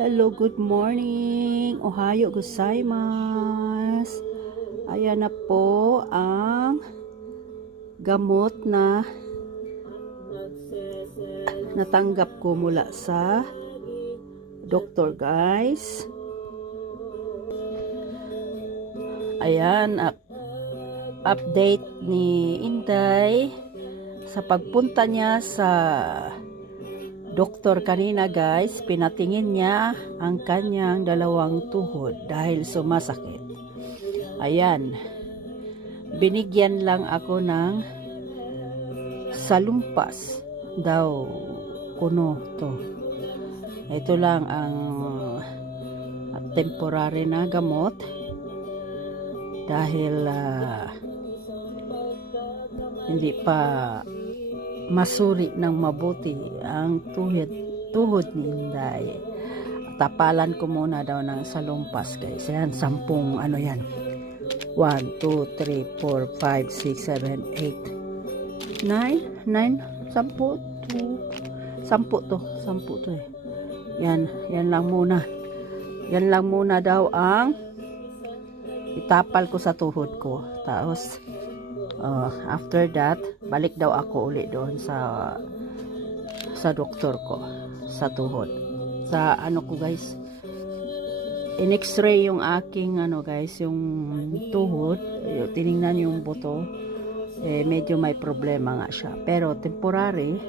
Hello, good morning. Ohayo gozaimasu. Ayan na po ang gamot na natanggap ko mula sa doktor, guys. Ayan, update ni Inday sa pagpunta niya sa doktor kanina, guys. Pinatingin niya ang kanyang dalawang tuhod dahil sumasakit. Ayan, binigyan lang ako ng salumpas daw kuno to. Ito lang ang temporary na gamot dahil hindi pa masuri ng mabuti ang tuhod ni Inday. Tapalan ko muna daw ng salumpas, guys. Ayan, 10 ano yan. 1, 2, 3, 4, 5, 6, 7, 8, 9, 10 to eh. Yan lang muna. Yan lang muna daw ang itapal ko sa tuhod ko. Tapos after that, balik daw ako ulit doon sa doktor ko sa tuhod. Sa ano ko, guys, in-x-ray yung aking guys, yung tuhod. Tiningnan yung buto, medyo may problema nga siya, pero temporary.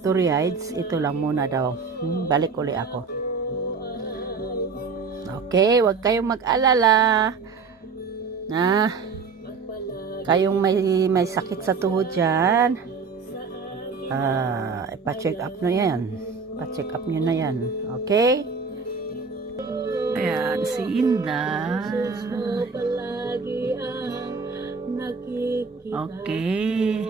Thyroids, ito lang muna daw. Balik ulit ako. Okay, wag kayong mag-alala na kayong may sakit sa tuhod dyan. Ipa-check up na yan. Pa-check up nyo na yan. Okay? Ayan, si Inday. Okay.